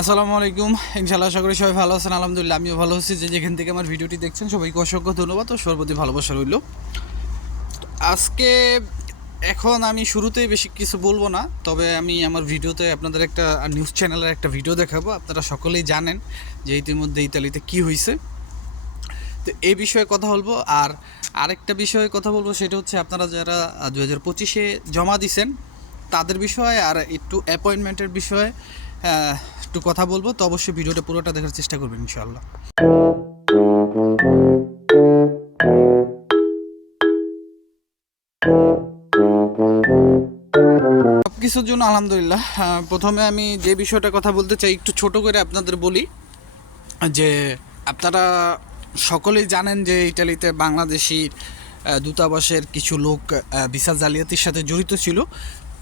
আসসালামু আলাইকুম। ইনশাল্লাহ আশা করি সবাই ভালো আছেন। আলহামদুলিল্লাহ, আমিও ভালো আছি। যে যেখান থেকে আমার ভিডিওটি দেখছেন, সবাইকে অসংখ্য ধন্যবাদ ও সর্বতি ভালোবাসা রইল। আজকে এখন আমি শুরুতেই বেশি কিছু বলব না, তবে আমি আমার ভিডিওতে আপনাদের একটা নিউজ চ্যানেলের একটা ভিডিও দেখাবো। আপনারা সকলেই জানেন যে ইতিমধ্যে ইতালিতে কি হয়েছে তো এই বিষয়ে কথা বলব, আর আরেকটা বিষয়ে কথা বলব, সেটা হচ্ছে আপনারা যারা দু হাজার পঁচিশে জমা দিছেন, তাদের বিষয়ে, আর একটু অ্যাপয়েন্টমেন্টের বিষয়ে একটু কথা বলব, তো অবশ্যই ভিডিওটা পুরোটা দেখার চেষ্টা করবেন, ইনশাআল্লাহ। কিছুর জন্য আলহামদুলিল্লাহ প্রথমে আমি যে বিষয়টা কথা বলতে চাই, একটু ছোট করে আপনাদের বলি, যে আপনারা সকলেই জানেন যে ইটালিতে বাংলাদেশি দূতাবাসের কিছু লোক ভিসা জালিয়াতির সাথে জড়িত ছিল।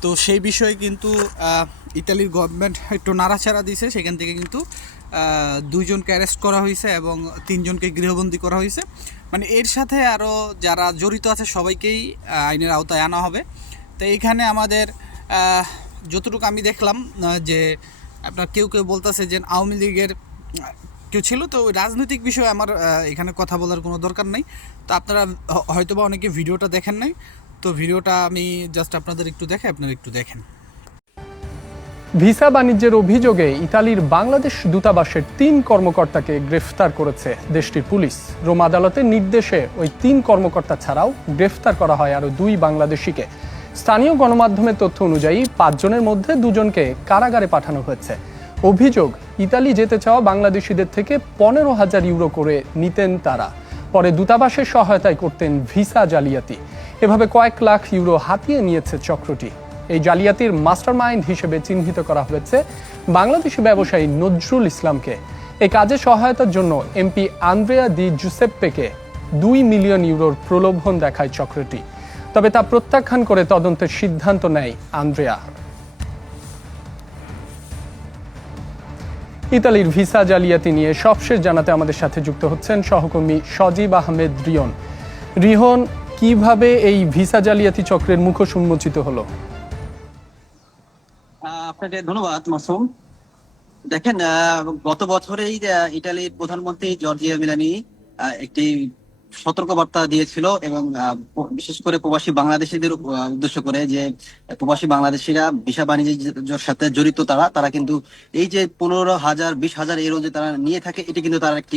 তো সেই বিষয়ে কিন্তু ইতালির গভর্নমেন্ট একটু নাড়াচাড়া দিয়েছে সেখান থেকে কিন্তু দুইজনকে অ্যারেস্ট করা হয়েছে এবং তিনজনকে গৃহবন্দী করা হয়েছে। মানে এর সাথে আরও যারা জড়িত আছে সবাইকেই আইনের আওতায় আনা হবে। তো এইখানে আমাদের যতটুকু আমি দেখলাম যে আপনার কেউ কেউ বলতেছে যে আওয়ামী লীগের, কেউ ছিল তো রাজনৈতিক বিষয়ে আমার এখানে কথা বলার কোনো দরকার নেই। তো আপনারা হয়তোবা অনেকে ভিডিওটা দেখেন নাই। তো ভিডিওটা আমি জাস্ট আপনাদের একটু দেখে, আপনারা একটু দেখেন। ভিসা বাণিজ্যের অভিযোগে ইতালির বাংলাদেশ দূতাবাসের তিন কর্মকর্তাকে গ্রেফতার করেছে দেশটির পুলিশ। রোম আদালতের নির্দেশে ওই তিন কর্মকর্তা ছাড়াও গ্রেফতার করা হয় আরও দুই বাংলাদেশিকে। স্থানীয় গণমাধ্যমের তথ্য অনুযায়ী পাঁচজনের মধ্যে দুজনকে কারাগারে পাঠানো হয়েছে। অভিযোগ, ইতালি যেতে চাওয়া বাংলাদেশিদের থেকে পনেরো হাজার ইউরো করে নিতেন তারা। পরে দূতাবাসের সহায়তায় করতেন ভিসা জালিয়াতি। এভাবে কয়েক লাখ ইউরো হাতিয়ে নিয়েছে চক্রটি। এই জালিয়াতির মাস্টারমাইন্ড হিসেবে চিহ্নিত করা হয়েছে বাংলাদেশি ব্যবসায়ী নজরুল ইসলামকে। এই কাজে সহায়তার জন্য এমপি আন্দ্রেয়া দি জুসেপ্পেকে দুই মিলিয়ন ইউরোর প্রলোভন দেখায় চক্রটি। তবে তা প্রত্যাখ্যান করে তদন্তের সিদ্ধান্ত নেয় আন্দ্রেয়া। ইতালির ভিসা জালিয়াতি নিয়ে সবশেষ জানাতে আমাদের সাথে যুক্ত হচ্ছেন সহকর্মী সজীব আহমেদ রিয়ন। রিহন কীভাবে এই ভিসা জালিয়াতি চক্রের মুখোশ উন্মোচিত হলো? আপনাকে ধন্যবাদ, মাসুম। দেখেন গত বছরেই ইতালির ইটালির প্রধানমন্ত্রী জর্জিয়া মিলানি একটি সতর্কবার্তা দিয়েছিল এবং বিশেষ করে প্রবাসী বাংলাদেশিদের উদ্দেশ্য করে যে প্রবাসী বাংলাদেশিরা ভিসা বাণিজ্যের সাথে জড়িত তারা তারা কিন্তু এই যে পনেরো হাজার বিশ হাজার এরো যে তারা নিয়ে থাকে এটি কিন্তু তার একটি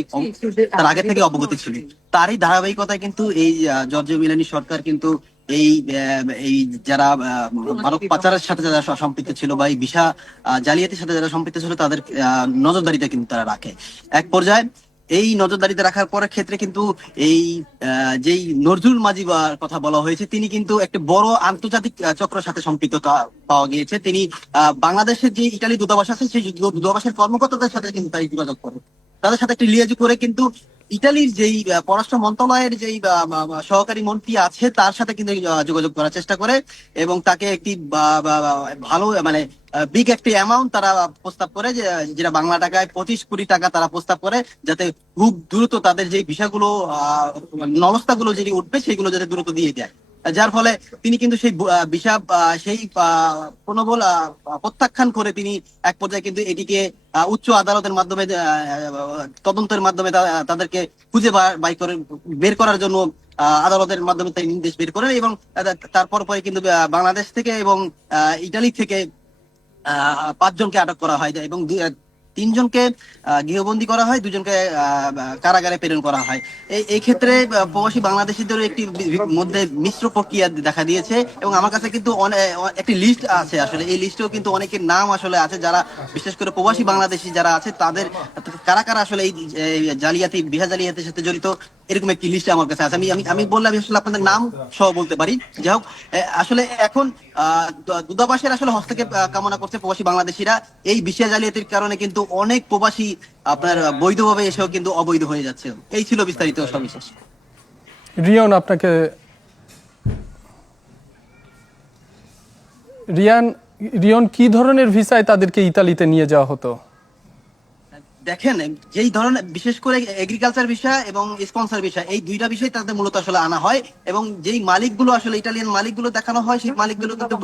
তার আগে থেকে অবগতি ছিল। তারই ধারাবাহিকতায় কিন্তু এই আহ, জর্জিয়া মিলানি সরকার কিন্তু এই এই যারা মানব পাচারের সাথে যারা সম্পৃক্ত ছিল বা এই ভিসা জালিয়াতির সাথে যারা সম্পৃক্ত ছিল তাদের আহ, নজরদারিতে কিন্তু তারা রাখে। এক পর্যায়ে এই নজরদারিতে রাখার পরের ক্ষেত্রে কিন্তু এই যেই নজরুল মাঝি কথা বলা হয়েছে, তিনি কিন্তু একটি বড় আন্তর্জাতিক চক্রের সাথে সম্পৃক্ততা পাওয়া গিয়েছে। তিনি বাংলাদেশের যে ইটালি দূতাবাস আছে, সেই দূতাবাসের কর্মকর্তাদের সাথে কিন্তু তাই যোগাযোগ করে তাদের সাথে একটি লিয়াজ করে কিন্তু ইটালির যেই পররাষ্ট্র মন্ত্রণালয়ের যেই সহকারী মন্ত্রী আছে, তার সাথে কিন্তু যোগাযোগ করার চেষ্টা করে এবং তাকে একটি ভালো মানে বিগ একটি অ্যামাউন্ট তারা প্রস্তাব করে যেটা বাংলা টাকায় পঁচিশ কোটি টাকা তারা প্রস্তাব করে যাতে খুব দ্রুত তাদের যে বিষয়গুলো নলস্তাগুলো যেটি উঠবে সেগুলো যাতে দ্রুত দিয়ে দেয়। যার ফলে তিনি কিন্তু সেই আহ, সেই প্রণবল প্রত্যাখ্যান করে তিনি এক পর্যায়ে কিন্তু এটিকে উচ্চ আদালতের মাধ্যমে তদন্তের মাধ্যমে তাদেরকে খুঁজে বাই করে বের করার জন্য আদালতের মাধ্যমে তাই নির্দেশ বের করেন এবং তারপর পরে কিন্তু বাংলাদেশ থেকে এবং ইটালি থেকে পাঁচজনকে আটক করা হয় এবং তিনজনকে গৃহবন্দী করা হয়, দুজনকে কারাগারে প্রেরণ করা হয়। এই ক্ষেত্রে প্রবাসী বাংলাদেশিদের একটি মধ্যে মিশ্র প্রক্রিয়া দেখা দিয়েছে এবং আমার কাছে কিন্তু একটি লিস্ট আছে আসলে। এই লিস্টেও কিন্তু অনেকের নাম আসলে আছে যারা, বিশেষ করে প্রবাসী বাংলাদেশি যারা আছে, তাদের কারা কারা আসলে এই জালিয়াতি বিহা জালিয়াতির সাথে জড়িত এরকম একটি লিস্ট আমার কাছে আছে। আমি আমি আমি বললাম, আসলে আপনাদের নাম সহ বলতে পারি। যাই হোক আসলে এখন দূতাবাসের আসলে হস্তক্ষেপ কামনা করছে প্রবাসী বাংলাদেশিরা। এই বিশা জালিয়াতির কারণে কিন্তু অনেক প্রবাসী আপনার বৈধভাবে এসেও কিন্তু অবৈধ হয়ে যাচ্ছে। এই ছিল বিস্তারিত সবিশেষ। রিয়ন আপনাকে, রিয়ান, রিয়ন কি ধরনের ভিসায় তাদেরকে ইতালিতে নিয়ে যাওয়া হতো? দেখেন যেই ধরনের বিশেষ করে এগ্রিকালচার বিষয় এবং স্পন্সর বিষয় এই দুইটা বিষয় তাদের মূলত আসলে আনা হয় এবং যেই মালিকগুলো আসলে ইটালিয়ান মালিকগুলো দেখানো হয় সেই মালিকগুলো কিন্তু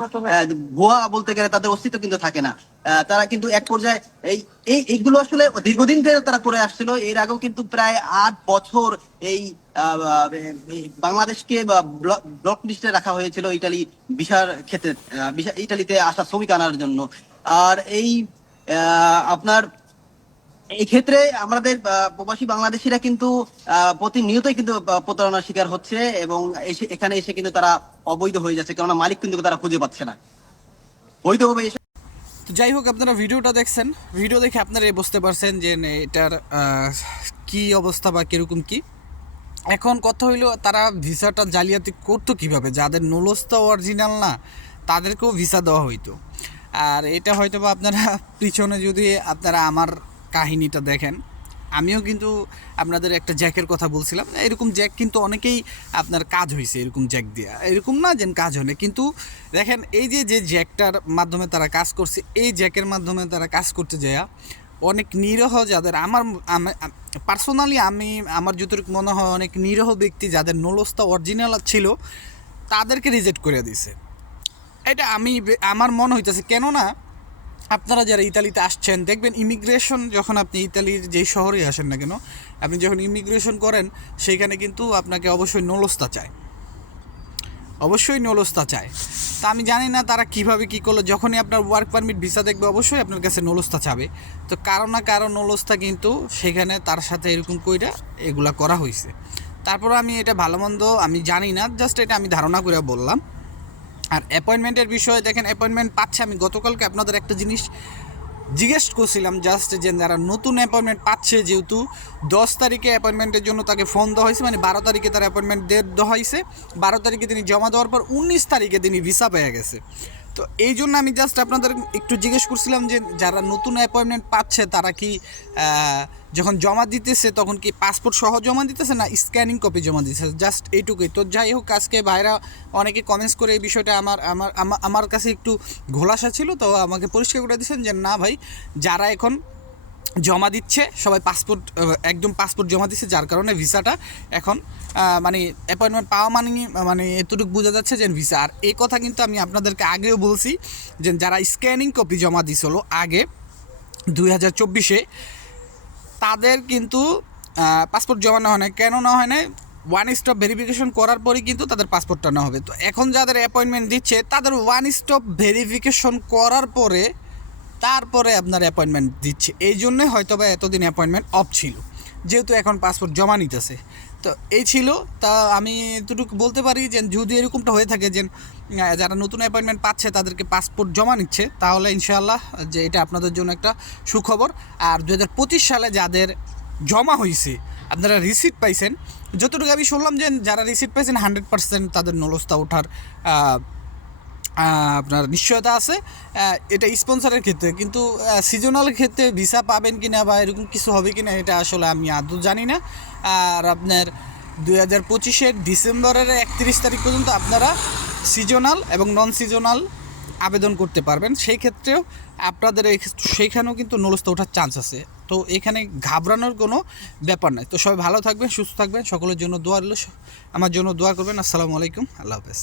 ভুয়া বলতে গেলে তাদের অস্তিত্ব কিন্তু থাকে না। তারা কিন্তু এক পর্যায়ে এই এই এইগুলো আসলে দীর্ঘদিন ধরে তারা করে আসছিল। এর আগেও কিন্তু প্রায় আট বছর এই বাংলাদেশকে ব্লক লিস্টে রাখা হয়েছিল ইটালি ভিসার ক্ষেত্রে ইটালিতে আসা শ্রমিক আনার জন্য। আর এই আহ, আপনার এই ক্ষেত্রে আমাদের প্রবাসী বাংলাদেশিরা কিন্তু প্রতিনিয়তই কিন্তু প্রতারণার শিকার হচ্ছে এবং এখানে এসে কিন্তু তারা অবৈধ হয়ে যাচ্ছে, কেননা মালিক কিন্তু তারা খুঁজে পাচ্ছে না। বৈধভাবে এসে তো যাই হোক, আপনারা ভিডিওটা দেখছেন। ভিডিও দেখে আপনারা বুঝতে পারছেন যে এটার কি অবস্থা বা কীরকম কি। এখন কথা হইল, তারা ভিসাটা জালিয়াতি করতো কীভাবে? যাদের নলস্তা অরিজিনাল না, তাদেরকেও ভিসা দেওয়া হইতো। আর এটা হয়তো বা আপনারা পিছনে যদি আপনারা আমার কাহিনীটা দেখেন। আমিও কিন্তু আপনাদের একটা জ্যাকের কথা বলছিলাম। এরকম জ্যাক কিন্তু অনেকেই আপনার কাজ হয়েছে এরকম জ্যাক দিয়া। এরকম না যে কাজ হয় কিন্তু দেখেন এই যে যে জ্যাকটার মাধ্যমে তারা কাজ করছে, এই জ্যাকের মাধ্যমে তারা কাজ করতে যায় অনেক নিরহ যাদের আমার পার্সোনালি আমি আমার যতটুকু মনে হয় অনেক নিরহ ব্যক্তি যাদের নলস্তা অরিজিনাল ছিল, তাদেরকে রিজেক্ট করে দিছে। এটা আমি আমার মনে হইতেছে কেননা আপনারা যারা ইতালিতে আসছেন, দেখবেন ইমিগ্রেশন যখন আপনি ইতালির যেই শহরে আসেন না কেন, আপনি যখন ইমিগ্রেশন করেন সেইখানে কিন্তু আপনাকে অবশ্যই নলস্তা চায়। অবশ্যই নলস্তা চায়। তা আমি জানি না তারা কীভাবে কি করল, যখনই আপনার ওয়ার্ক পারমিট ভিসা দেখবে, অবশ্যই আপনার কাছে নলস্তা চাবে। তো কারও না কারও নলস্তা কিন্তু সেখানে তার সাথে এরকম কইরা এগুলা করা হয়েছে তারপর আমি এটা ভালো মন্দ আমি জানি না জাস্ট এটা আমি ধারণা করে বললাম। আর অ্যাপয়েন্টমেন্টের বিষয়ে দেখেন অ্যাপয়েন্টমেন্ট পাচ্ছে। আমি গতকালকে আপনাদের একটা জিনিস জিজ্ঞেস করছিলাম জাস্ট যে যারা নতুন অ্যাপয়েন্টমেন্ট পাচ্ছে, যেহেতু দশ তারিখে অ্যাপয়েন্টমেন্টের জন্য তাকে ফোন দেওয়া হয়েছে মানে বারো তারিখে তার অ্যাপয়েন্টমেন্ট দেওয়া হয়েছে। বারো তারিখে তিনি জমা দেওয়ার পর উনিশ তারিখে তিনি ভিসা পেয়ে গেছে। তো এই জন্য আমি জাস্ট আপনাদের একটু জিজ্ঞেস করছিলাম যে যারা নতুন অ্যাপয়েন্টমেন্ট পাচ্ছে, তারা কি যখন জমা দিতেছে তখন কি পাসপোর্ট সহ জমা দিতেছে না স্ক্যানিং কপি জমা দিতেছে? জাস্ট এইটুকুই। তো যাই হোক, আজকে ভাইরা অনেকে কমেন্টস করে এই বিষয়টা আমার আমার আমার কাছে একটু ঘোলাসা ছিল, তো আমাকে পরিষ্কার করে দিয়েছেন যে না ভাই, যারা এখন জমা দিচ্ছে, সবাই পাসপোর্ট একদম পাসপোর্ট জমা দিচ্ছে যার কারণে ভিসাটা এখন মানে অ্যাপয়েন্টমেন্ট পাওয়া মানে মানে এতটুকু বোঝা যাচ্ছে যে ভিসা আর এই কথা কিন্তু আমি আপনাদেরকে আগেও বলছি যে যারা স্ক্যানিং কপি জমা দিছিল আগে, দুই হাজার চব্বিশে, তাদের কিন্তু পাসপোর্ট জমা নেওয়া হয় না কেন নেওয়া হয় না ওয়ান স্টপ ভেরিফিকেশন করার পরেই কিন্তু তাদের পাসপোর্টটা নেওয়া হবে। তো এখন যাদের অ্যাপয়েন্টমেন্ট দিচ্ছে, তাদের ওয়ান স্টপ ভেরিফিকেশন করার পরে তারপরে আপনার অ্যাপয়েন্টমেন্ট দিচ্ছে। এই জন্যই হয়তো বা এতদিন অ্যাপয়েন্টমেন্ট অফ ছিল। যেহেতু এখন পাসপোর্ট জমা নিতেছে। তো এই ছিল। তা আমি এতটুকু বলতে পারি যে, যদি এরকমটা হয়ে থাকে যে যারা নতুন অ্যাপয়েন্টমেন্ট পাচ্ছে, তাদেরকে পাসপোর্ট জমা নিচ্ছে, তাহলে ইনশাআল্লাহ যে, এটা আপনাদের জন্য একটা সুখবর। আর দু হাজার পঁচিশ সালে যাদের জমা হয়েছে আপনারা রিসিট পাইছেন। যতটুকু আমি শুনলাম যে, যারা রিসিট পাইছেন হান্ড্রেড পার্সেন্ট তাদের নলস্তা ওঠার আপনার নিশ্চয়তা আছে। এটা স্পন্সরের ক্ষেত্রে, কিন্তু সিজনাল ক্ষেত্রে ভিসা পাবেন কি না বা এরকম কিছু হবে কি না এটা আসলে আমি আদৌ জানি না। আর আপনার দুই হাজার পঁচিশের ডিসেম্বরের একত্রিশ তারিখ পর্যন্ত আপনারা সিজনাল এবং নন সিজনাল আবেদন করতে পারবেন। সেই ক্ষেত্রেও আপনাদের সেইখানেও কিন্তু নলস্তা ওঠার চান্স আছে। তো এখানে ঘাবড়ানোর কোনো ব্যাপার নাই। তো সবাই ভালো থাকবেন, সুস্থ থাকবেন। সকলের জন্য দোয়া রইল। আমার জন্য দোয়া করবেন। আসসালামু আলাইকুম। আল্লাহ হাফেজ।